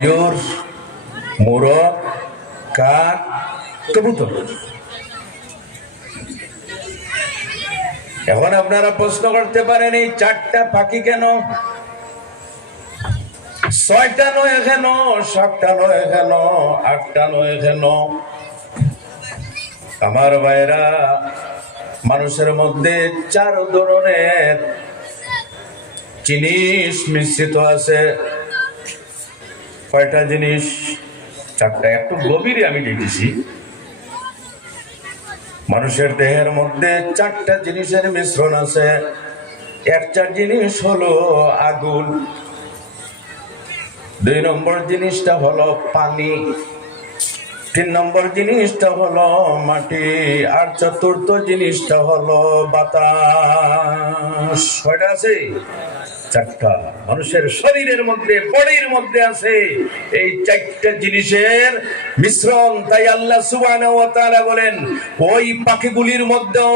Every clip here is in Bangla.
ময়ূর মোরগ কাক কবুতর এখন আপনারা প্রশ্ন করতে পারেন, এই চারটা পাখি কেন? ছয়টা নয় কেন? সাতটা নয় কেন? আটটা নয় কেন? আমার ভাইরা, মানুষের মধ্যে চার ধরনের জিনিস মিশ্রিত আছে। কয়টা জিনিস? চারটা। একটু গভীরে আমি দেখেছি। মানুষের দেহের মধ্যে চারটা জিনিসের মিশ্রণ আছে। একটা জিনিস হলো আগুন। দুই নম্বর জিনিসটা হলো পানি। তিন নম্বর জিনিসটা হলো মাটি। আর চতুর্থ জিনিসটা হলো বাতাস। কয়টা আছে? চারটা। মানুষের শরীরের মধ্যে, বডির মধ্যে আছে এই চারটা জিনিসের মিশ্রণ। তাই আল্লাহ তাআলা বলেন, ওই পাখিগুলির মধ্যেও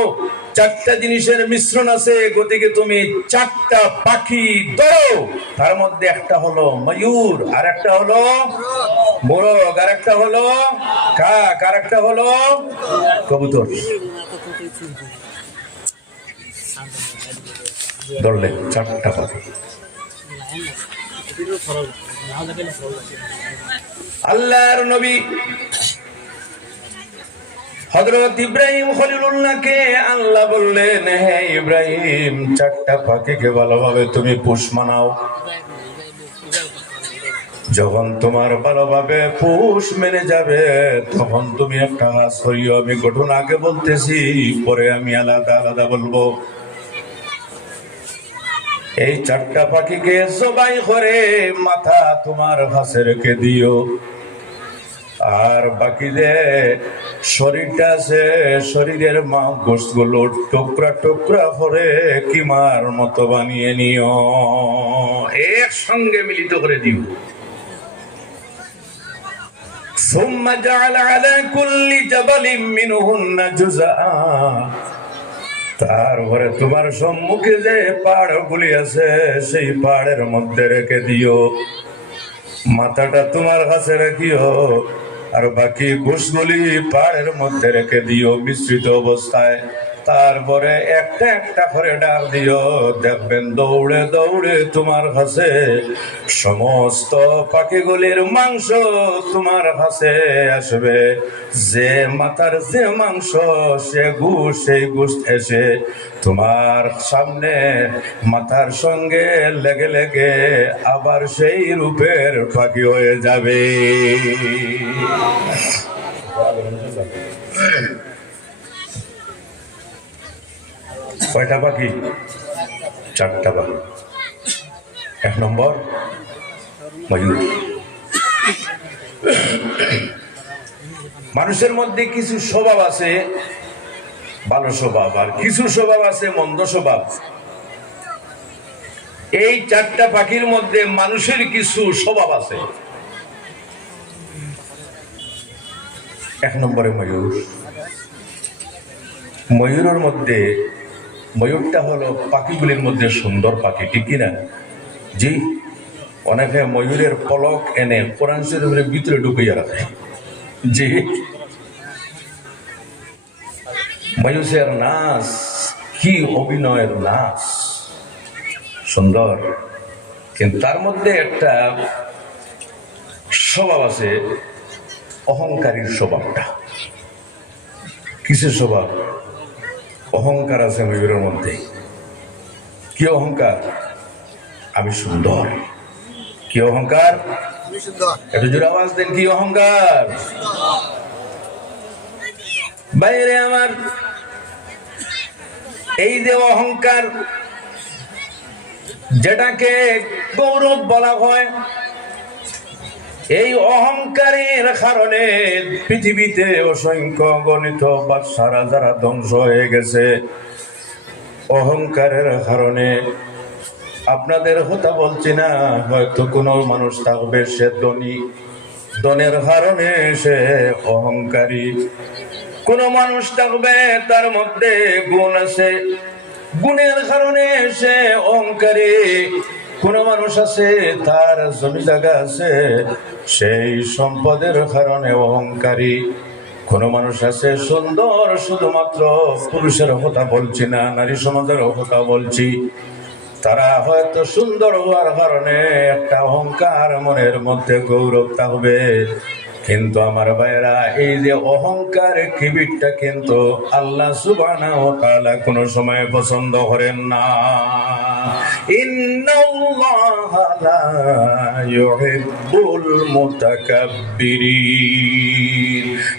চারটা জিনিসের মিশ্রণ আছে। গতিকে তুমি চারটা পাখি ধরো। তার মধ্যে একটা হলো ময়ূর আর একটা হলো মোরগ আর একটা হলো কাক আর একটা হলো কবুতর। ধরলেন চারটা পাখি আল্লাহর নবী হযরত ইব্রাহিম খলিলুল্লাহকে আল্লাহ বললেন, হে ইব্রাহিম, চারটা পাখিকে ভালোভাবে তুমি পুষ মানাও। যখন তোমার ভালোভাবে পুষ মেনে যাবে, তখন তুমি একটা করিও আমি আগে বলতেছি, পরে আমি আলাদা আলাদা বলব। এই চারটা পাখিকে সবাই করে মাথা তোমার ভাসে রেখে দিও আর বাকিদের শরীরটা আছে শরীরের মা গোষ্ঠগুলো টুকরা টুকরা করে কিমার মতো বানিয়ে নিও একসঙ্গে মিলিত করে দিও ثم جعل على كل جبل منهن جزءا তারপরে তোমার সম্মুখে যে পাহাড়গুলি আছে, সেই পাহাড়ের মধ্যে রেখে দিও। মাথাটা তোমার কাছে রাখিও, আর বাকি ঘুষগুলি পাহাড়ের মধ্যে রেখে দিও মিশ্রিত অবস্থায়। তারপরে একটা একটা করে ডাক দিও, দেখবেন দৌড়ে দৌড়ে তোমার কাছে সমস্ত পাখিগুলির মাংস তোমার কাছে আসবে। যে মাথার যে মাংস, সে গুস সেই গুস এসে তোমার সামনে মাথার সঙ্গে লেগে লেগে আবার সেই রূপের পাখি হয়ে যাবে। কয়টা পাখি চারটা পাখি এক নম্বর, ময়ূর। মানুষের মধ্যে কিছু স্বভাব আছে, ভালো স্বভাব, আর কিছু স্বভাব আছে, মন্দ স্বভাব। এই চারটা পাখির মধ্যে মানুষের কিছু স্বভাব আছে। এক নম্বরে ময়ূর। ময়ূরের মধ্যে ময়ূরটা হলো পাখিগুলির মধ্যে সুন্দর পাখি, ঠিক কিনা? যে অনেকে ময়ূরের পলক এনে কোরআন শরীফের ভিতরে ঢুকিয়ে রাখে। যে ময়ূষের নাচ, কি অভিনয়ের নাচ। সুন্দর। কিন্তু তার মধ্যে একটা স্বভাব আছে, অহংকারীর স্বভাবটা। কিসের স্বভাব? অহংকার আছে ময়ূরের মধ্যে। কি অহংকার? আমি সুন্দর। কি অহংকার? একটু জোরে আওয়াজ দেন, কি অহংকার? বাইরে আমার। এই যে অহংকার, যেটাকে গৌরব বলা হয় এই অহংকারের কারণে পৃথিবীতে অসংখ্য গণিত বাদশারা যারা ধ্বংস হয়ে গেছে। অহংকারের কারণে আপনাদের কথা বলছি না, হয়তো কোনো মানুষ থাকবে সে ধনী। ধনের কারণে সে অহংকারী। কোন মানুষ থাকবে তার মধ্যে গুণ আছে। গুণের কারণে সে অহংকারী। কোন মানুষ আছে, তার জমি জায়গা আছে, সেই সম্পদের কারণে অহংকারী। কোন মানুষ আছে, সুন্দর, শুধুমাত্র পুরুষের কথা বলছি না, নারী সমাজের কথা বলছি। তারা হয়তো সুন্দর হওয়ার কারণে একটা অহংকার মনের মধ্যে গৌরব থাকবে কিন্তু আমার ভাইরা এই যে অহংকার কিবিরটা কিন্তু আল্লাহ সুবানা ওয়া তাআলা কোনো সময় পছন্দ করেন না।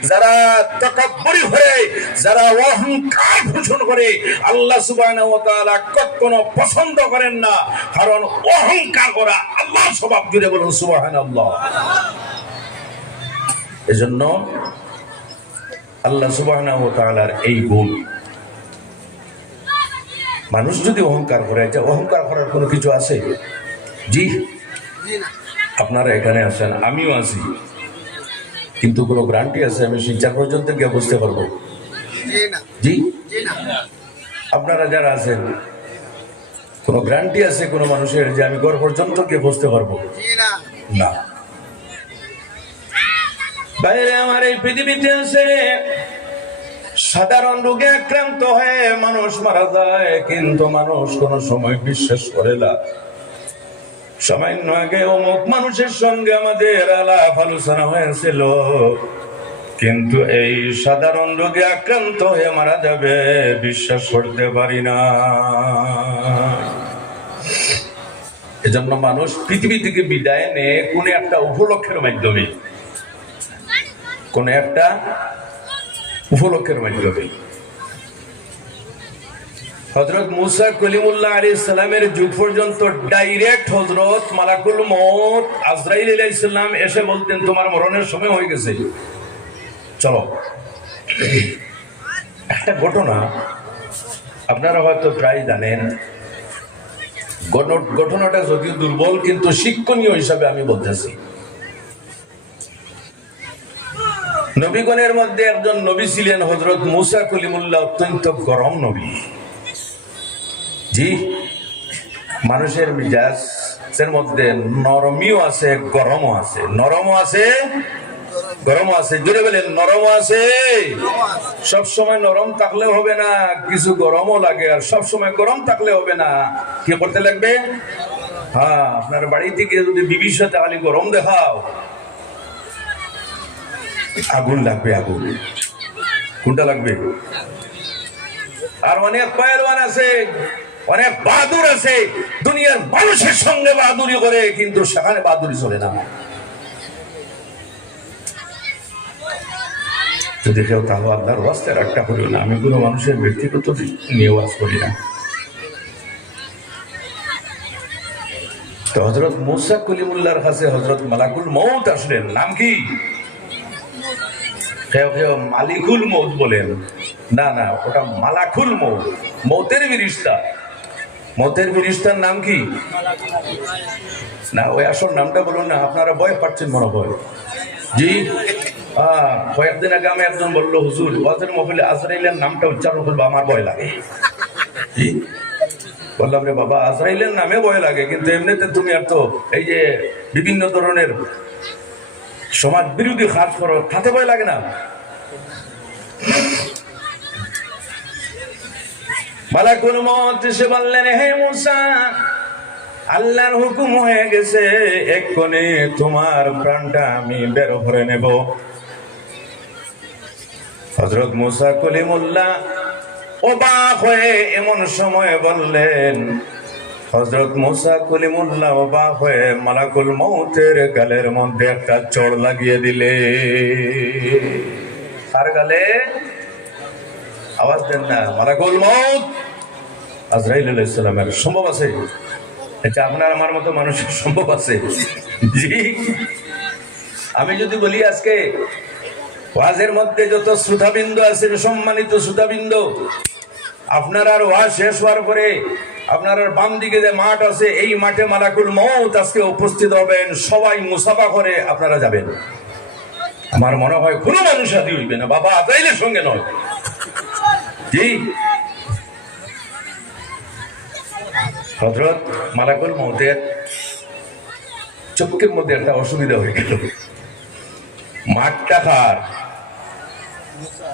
যারা যারা অহংকার করে, আল্লাহ পছন্দ করেন না। কারণ অহংকার করা আল্লাহ স্বভাব, জুড়ে বলুন সুবহানাল্লাহ। এজন্য আল্লাহ সুবহানাহু এই গুণ মানুষ যদি অহংকার করে, যে অহংকার করার কোনো কিছু আছে? জি? আপনারা এখানে আসেন আমিও আছি। কিন্তু কোনো গ্রান্টি আছে, আমি শিক্ষা পর্যন্ত গিয়ে বুঝতে পারব। জি? আপনারা যারা আছেন, কোনো গ্যারান্টি আছে কোনো মানুষের যে আমি ঘর পর্যন্ত গিয়ে বুঝতে পারব? না। বাইরে আমার এই পৃথিবীতে আছে সাধারণ রোগে আক্রান্ত হয়ে মানুষ মারা যায়, কিন্তু মানুষ কোন সময় বিশ্বাস করে না। সামান্য আগে অমুক মানুষের সঙ্গে আমাদের আলাপ আলোচনা হয়েছিল, কিন্তু এই সাধারণ রোগে আক্রান্ত হয়ে মারা যাবে, বিশ্বাস করতে পারি না। এজন্য মানুষ পৃথিবী থেকে বিদায় নেয় কোন একটা উপলক্ষের মাধ্যমে, কোন একটা উপলক্ষের মাধ্যমে। হজরত মুসা কলিমুল্লাহ আলী সালামের যুগ পর্যন্ত ডাইরেক্ট হজরত মালাকুল মত আজরাইল ইসলাম এসে বলতেন, তোমার মরণের সময় হয়ে গেছে। চলো। একটা ঘটনা আপনারা হয়তো প্রায় জানেন। ঘটনা- ঘটনাটা যদিও দুর্বল, কিন্তু শিক্ষণীয় হিসাবে আমি বলতেছি। নবীগণের মধ্যে একজন নবী ছিলেন হজরত মুসা কলিমুল্লাহ, অত্যন্ত গরম নবী। জি, মানুষের মিজাজ মধ্যে নরমিও আছে, গরমও আছে। নরমও আছে, গরমও আছে। জুড়ে বলেন, নরমও আছে। সব সময় নরম থাকলে হবে না, কিছু গরমও লাগে। আর সব সময় গরম থাকলে হবে না। কি করতে লাগবে? হ্যাঁ আপনার বাড়ি থেকে যদি বিবির খালি গরম দেখাও। আগুন লাগবে, আগুন। কোনটা লাগবে? আর অনেক পায়লওয়ান আছে, অনেক বাহাদুর আছে। দুনিয়ার মানুষের সঙ্গে বাহাদুরি করে, কিন্তু সেখানে বাহাদুরি চলে না। যদি কেউ তাহলে আল্লাহর ওয়াস্তে একটা করিও না। আমি কোনো মানুষের ব্যক্তিগত নিয়ে ওয়াজ করি না। তো হজরত মুসা কলিমুল্লাহর কাছে হজরত মালাকুল মৌত আসলেন। নাম কি? মালিকুল মৌত বলেন। না না, ওটা মালাকুল মৌত। মৌতের বিরিস্তা মতের বিরিস্তার নাম কি? না, ওই আসল নামটা বলুন না, আপনারা ভয় পাচ্ছেন মনে হয়। জি কয়েকদিন আগে আমি একজন বলল, হুজুর, ওয়াজের মহলে আজরাইলের নামটা উচ্চারণ করব, আমার ভয় লাগে। জি, বললাম রে বাবা, আজরাইলের নামে ভয় লাগে, কিন্তু এমনিতে তুমি আর তো এই যে বিভিন্ন ধরনের সমাজ বিরোধী কাজ করো, তাতে ভয় লাগে না। মালাকুল মত বললেন, হে মুসা, আল্লাহর হুকুম হয়ে গেছে, এক্ষণে তোমার প্রাণটা আমি বের করে নেব। হজরত মুসা কলিমুল্লাহ অবাক হয়ে এমন সময় বললেন হজরত মুসা কলিমুল্লাহ অবাক হয়ে মালাকুল মৌতের গালের মধ্যে একটা চড় লাগিয়ে দিলে। তার গালে আওয়াজ দেন না, মালাকুল মৌত আজরাইল আলাইসালামের সম্ভব আছে? এটা আপনার, আমার মতো মানুষের সম্ভব আছে? জি। আমি যদি বলি আজকে, ওয়াজের মধ্যে যত শ্রোতাবিন্দু আছেন, সম্মানিত শ্রোতাবিন্দ, আপনার আর ওয়াজ শেষ হওয়ার পরে আপনার বাম দিকে যে মাঠ আছে, এই মাঠে মালাকুল মৌত আজকে উপস্থিত হবেন। সবাই মুসাফা করে আপনারা যাবেন। আমার মনে হয় কোনো মানুষ আদি হইবে না। বাবা আজাইলের সঙ্গে নয়। হজরত মালাকুল মৌতের চোখের মধ্যে একটা অসুবিধা হয়ে গেল। মাঠটা খার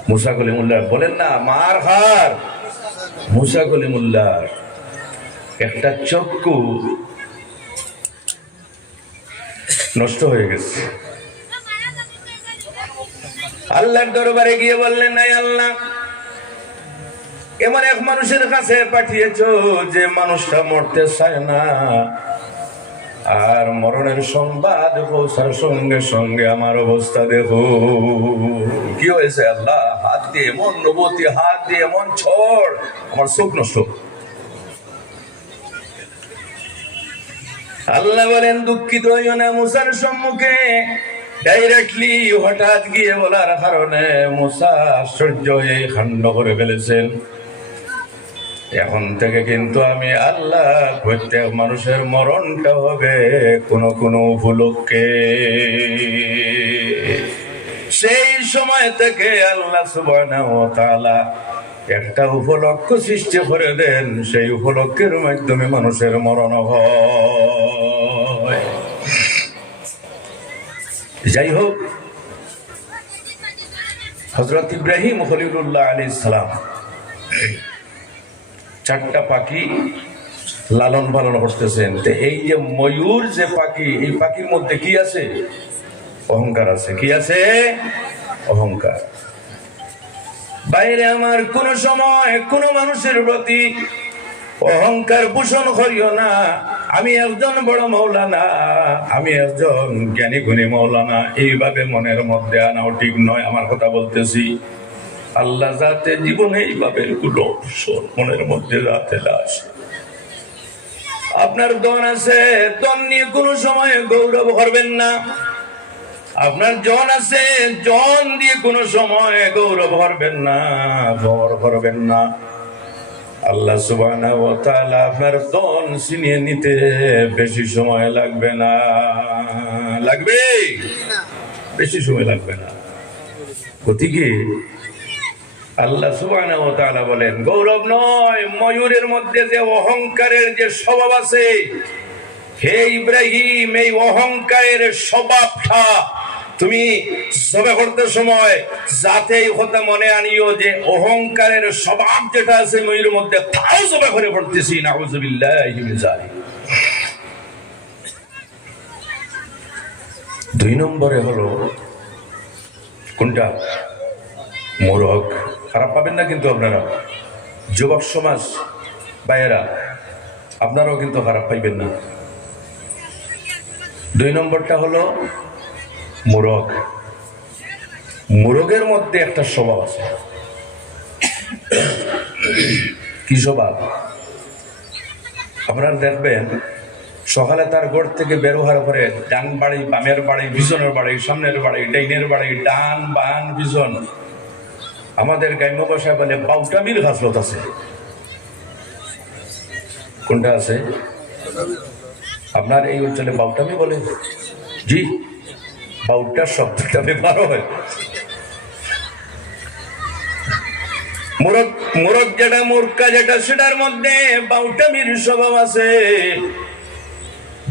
মুসা কলিমুল্লাহ বলেন না, মার হার। মুসা কলিমুল্লাহ। একটা চক্ষু। নষ্ট হয়ে গেছে। আল্লাহর দরবারে গিয়ে বললেন নাই আল্লাহ, এমন এক মানুষের কাছে পাঠিয়েছ যে মানুষটা মরতে চায় না। আর মরণের সংবাদ পৌঁছার সঙ্গে সঙ্গে আমার অবস্থা দেখো। কি হয়েছে আল্লাহ? হাত দিয়ে এমন নবতী, হাত দিয়ে এমন ছড় আমার চোখ নষ্ট। আল্লাহ বলেন, দুঃখিত মুসার সম্মুখে। ডাইরেক্টলি হঠাৎ গিয়ে বলার কারণে মুসা আশ্চর্য হয়ে খান্ড করে ফেলেছেন। এখন থেকে কিন্তু আমি আল্লাহ প্রত্যেক মানুষের মরণটা হবে কোন কোন উপলক্ষে। সেই সময় থেকে আল্লাহ তাআলা একটা উপলক্ষ সৃষ্টি করে দেন। সেই উপলক্ষের মাধ্যমে মানুষের মরণ হয়। যাই হোক হজরত ইব্রাহিম খলিলুল্লাহ আলী সালাম চারটা পাখি লালন পালন করতেছেন। তো এই যে ময়ূর যে পাখি, এই পাখির মধ্যে কি আছে? অহংকার আছে। কি আছে? অহংকার। বাইরে আমার কোন সময় কোন মানুষের প্রতি অহংকার পোষণ করিও না। আমি একজন বড় মৌলানা, আমি একজন জ্ঞানী গুণী মৌলানা। এইভাবে মনের মধ্যে আনাও ঠিক নয়, আমার কথা বলতেছি। আল্লাহ যাতে জীবনে এইভাবে মনের মধ্যে যাতে লাশ আপনার দন আছে দন নিয়ে কোনো সময় গৌরব করবেন না। আপনার জন আছে, জন দিয়ে কোনো সময় গৌরব করবেন না গৌরব করবেন না। আল্লাহ ওয়া তাআলা আপনার দন ছিনিয়ে নিতে বেশি সময় লাগবে না। লাগবে? বেশি সময় লাগবে না। গতিকে আল্লাহ তাআলা বলেন, গৌরব নয়, ময়ূরের মধ্যে যে অহংকারের যে স্বভাব আছে, হে ইব্রাহিম, এই অহংকারের স্বভাবটা তুমি জবে করতে সময় যাতে এই কথা মনে আনিও যে অহংকারের স্বভাব যেটা আছে ময়ূরের মধ্যে, তাও জবে করে পড়তেছি জালিক দুই নম্বরে হলো, কোনটা? মোরগ। খারাপ পাবেন না কিন্তু আপনারা। যুবক সমাজ, ভাইয়েরা, আপনারাও কিন্তু খারাপ পাইবেন না। দুই নম্বরটা হলো মোরগ। মোরগের মধ্যে একটা স্বভাব আছে। কি স্বভাব? আপনারা দেখবেন, সকালে তার গোড় থেকে বের হওয়ার পরে ডান বাড়ি, বামের বাড়ি, পিছনের বাড়ি, সামনের বাড়ি, ডাইনের বাড়ি, ডান বান, পিছন। আমাদের গ্রাম্য ভাষায় বলে বাউটামির হাসলত আছে। কোনটা আছে? আপনার এই অঞ্চলে বাউটামি বলে? জি। বাউটার শব্দটা ব্যবহার হয়। মোরগ মোরগ যেটা, মুরকা যেটা, সেটার মধ্যে বাউটামির স্বভাব আছে।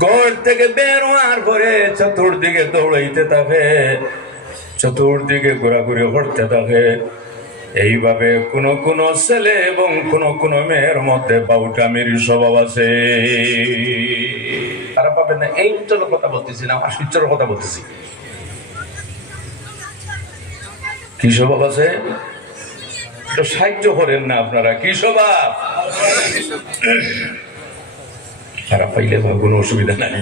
ঘর থেকে বের হওয়ার পরে চতুর্দিকে দৌড়াইতে থাকে, চতুর্দিকে ঘোরাঘুরি করতে থাকে। এইভাবে কোন কোন ছেলে এবং কোন কোন মেয়ের মধ্যে বাউটামির স্বভাব আছে। তারা পাবেন না, এই অঞ্চলের কথা বলতেছি না আমার শিলচরের কথা বলতেছি। কি স্বভাব আছে? একটু সাহায্য করেন না আপনারা, কি স্বভাব? তারা পাইলে কোনো অসুবিধা নাই।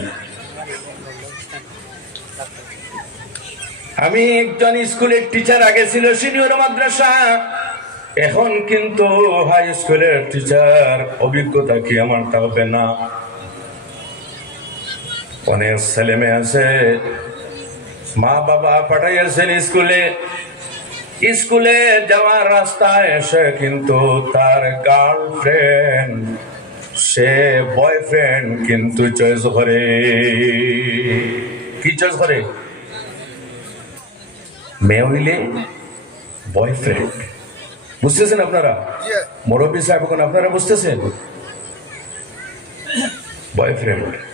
আমি একজন স্কুলের টিচার আগে ছিল সিনিয়র মাদ্রাসা। এখন কিন্তু হাই স্কুলের টিচার অভিজ্ঞতা কি আমার থাকবে না। অনেক ছেলে মেয়ে আছে মা বাবা পাঠাইয়াছেন স্কুলে। স্কুলে যাওয়ার রাস্তায় এসে কিন্তু তার গার্লফ্রেন্ড সে বয়ফ্রেন্ড কিন্তু চয়েস করে। কি চয়েস করে? মেয়ে হইলে বয়ফ্রেন্ড বুঝতেছেন আপনারা? মুরব্বী সাহেব আপনারা বুঝতেছেন? বয়ফ্রেন্ড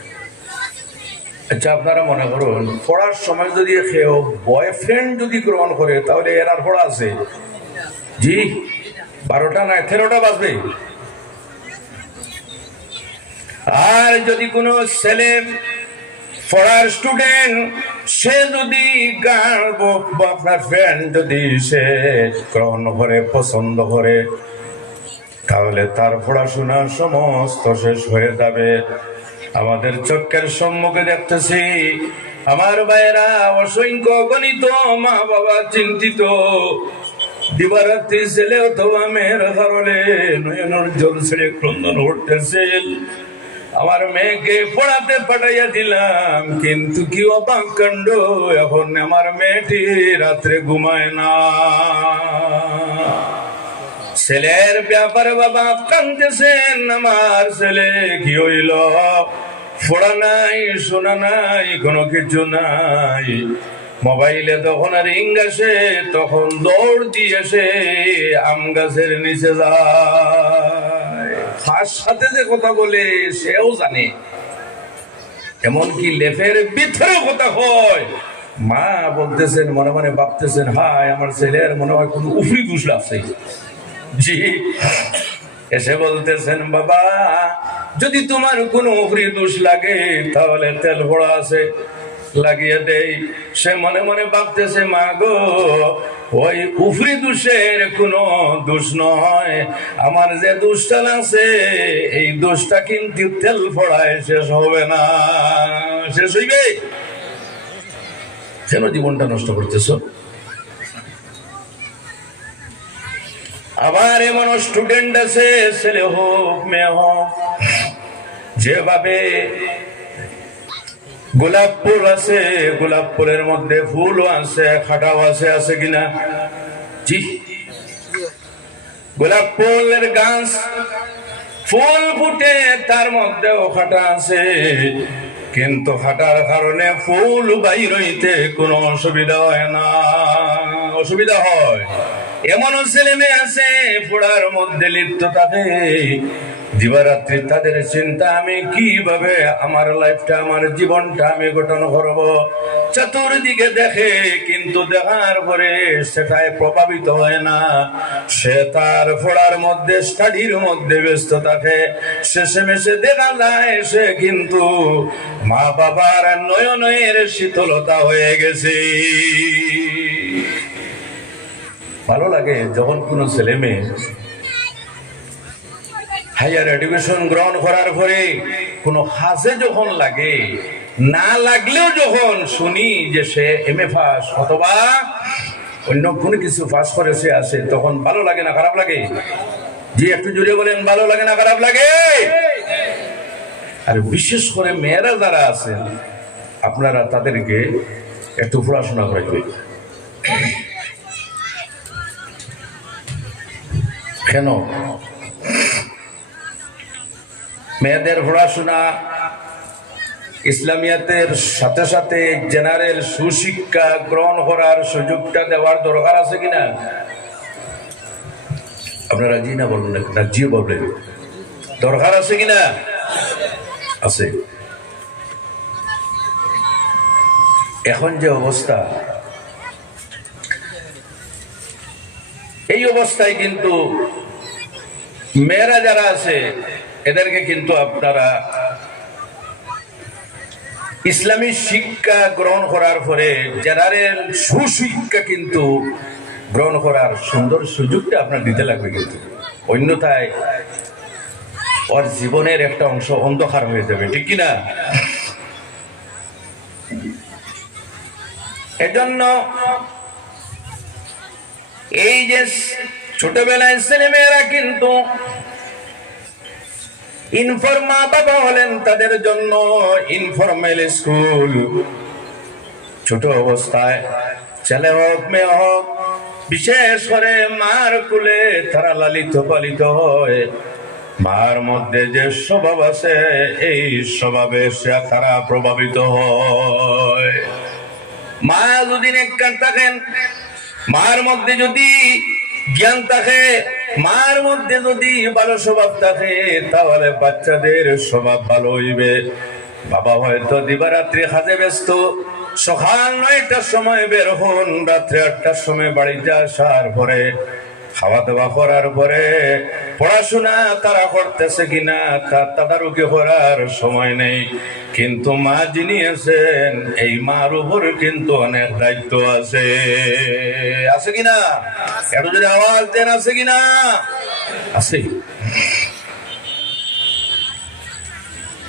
আচ্ছা আপনারা মনে করুন, পড়ার সময় যদি কেউ বয়ফ্রেন্ড যদি গ্রহণ করে, তাহলে এর আর পড়া আছে। জি, বারোটা নয়, তেরোটা বাজবে। আর যদি কোনো ছেলে পড়ার স্টুডেন্ট সে যদি গান আপনার ফ্রেন্ড যদি সে গ্রহণ করে, পছন্দ করে, তাহলে তার পড়াশোনা সমস্ত শেষ হয়ে যাবে। আমাদের চোখের সম্মুখে দেখতেছি। আমার ভাইয়েরা, অসংখ্য গণিত মা বাবা চিন্তিত। দিবারাত্রি ছেলে অথবা মেয়ের কারণে নয়নের জল ছেড়ে ক্রন্দন উঠতেছেন আমার মেয়েকে পড়াতে পাঠাইয়া দিলাম, কিন্তু কি অবাক এখন আমার মেয়েটি রাত্রে ঘুমায় না। ছেলের ব্যাপারে বাবা কান্দতেছেন আমার ছেলে, কি হইল? ফোড়া নাই শোনা নাই, কোনো কিছু নাই। মোবাইলে তখন আর আসে, তখন দৌড় দিয়ে সে আম গাছের নিচে যায়। তার সাথে যে কথা বলে, সেও জানে। এমনকি লেফের ভিতরে কথা হয় মা বলতেছেন, মনে মনে ভাবতেছেন, হায়, আমার ছেলের মনে হয় কোনো উফরি দুষ লাগছে জি। এসে বলতেছেন, বাবা, যদি তোমার কোনো উফরি দোষ লাগে, তাহলে তেল ভরা আছে, লাগিয়ে দেই। সে মনে মনে ভাবতেছে, মা গো, ওই উফরি দোষের কোনো দোষ নয়। আমার যে দোষটা আছে, এই দোষটা কিন্তু তেল ফোড়ায় শেষ হবে না। শেষ হইবে? কেন জীবনটা নষ্ট করতেছো? আবার এমন স্টুডেন্ট আছে, ছেলে হোক, মেয়ে হোক, যেভাবে গোলাপ ফুল আছে গোলাপ ফুলের মধ্যে ফুলও আছে খাটাও আছে আছে কিনা? জি। গোলাপ ফুলের গাছ, ফুল ফুটে তার মধ্যেও খাটা আছে, কিন্তু খাটার কারণে ফুল বাইর হইতে কোনো অসুবিধা হয় না। অসুবিধা হয়। এমনও ছেলে মেয়ে আছে, পড়ার মধ্যে লিপ্ত থাকে দিবারাত্রি তাদের চিন্তা আমি কীভাবে আমার লাইফটা, আমার জীবনটা আমি গঠন করব? চতুর্দিকে দেখে কিন্তু দেখার পরে সেটাই প্রভাবিত হয় না। সে তার ফোড়ার মধ্যে, স্টাডির মধ্যে ব্যস্ত থাকে। শেষে মেশে দেখা যায় সে কিন্তু মা বাবার নয়নের শীতলতা হয়ে গেছে। ভালো লাগে যখন কোনো ছেলে মেয়ে হায়ার এডুকেশন গ্রহণ করার পরে কোনো হাসে যখন লাগে, না লাগলেও যখন শুনি যে সে এম এ পাস অথবা অন্য কোনো কিছু পাস করে সে আসে, তখন ভালো লাগে না, খারাপ লাগে? যে একটু জুড়ে বলেন, ভালো লাগে না, খারাপ লাগে? আর বিশেষ করে মেয়েরা যারা আছেন, আপনারা তাদেরকে একটু পড়াশোনা করাইবে কেন? মেয়েদের পড়াশোনা ইসলামিয়াতের সাথে সাথে জেনারেল সুশিক্ষা গ্রহণ করার সুযোগটা দেওয়ার দরকার আছে কিনা? আপনারা জি না বলবেন না জি বলবেন। দরকার আছে কিনা? আছে। এখন যে অবস্থা এই অবস্থায় কিন্তু মেয়েরা যারা আছে, এদেরকে কিন্তু আপনারা ইসলামী শিক্ষা গ্রহণ করার পরে জেনারেল সুশিক্ষা কিন্তু গ্রহণ করার সুন্দর সুযোগটা আপনার দিতে লাগবে কিন্তু। অন্যথায় ওর জীবনের একটা অংশ অন্ধকার হয়ে যাবে, ঠিক কিনা? এজন্য এই যে ছোটবেলায় ছেলেমেয়েরা কিন্তু ইনফরমা বাবা হলেন তাদের জন্য ইনফরমেল স্কুল ছোট অবস্থায় ছেলে হোক, মেয়ে হোক, বিশেষ করে মার কুলে তারা লালিত পালিত হয়। মার মধ্যে যে স্বভাব আছে, এই স্বভাবে সে তারা প্রভাবিত হয়। মা যদি নেককার থাকেন মার মধ্যে যদি জ্ঞান থাকে মার মধ্যে যদি ভালো স্বভাব থাকে, তাহলে বাচ্চাদের স্বভাব ভালো হইবে। বাবা হয়তো দিবারাত্রি হাজে ব্যস্ত, সকাল নয়টার সময় বের হন, রাত্রে আটটার সময় বাড়িতে আসার পরে খাওয়া দাওয়া করার পরে পড়াশোনা তারা করতেছে কিনা তার তাদারুকি করার সময় নেই। কিন্তু মা যিনি আছেন, এই মার উপর কিন্তু অনেক দায়িত্ব আছে। আছে কিনা? একটু যদি আওয়াজ দেন, আছে কিনা? আছে।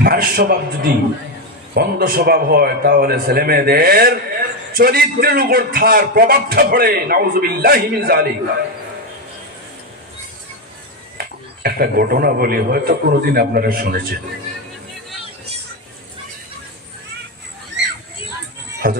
মার স্বভাব যদি বন্ধ স্বভাব হয়, তাহলে ছেলে মেয়েদের চরিত্রের উপর তার প্রভাবটা পড়ে। নাউজুবিল্লাহি মিন জালিক একটা ঘটনা বলি হয়তো কোনোদিন আপনারা শুনেছেন।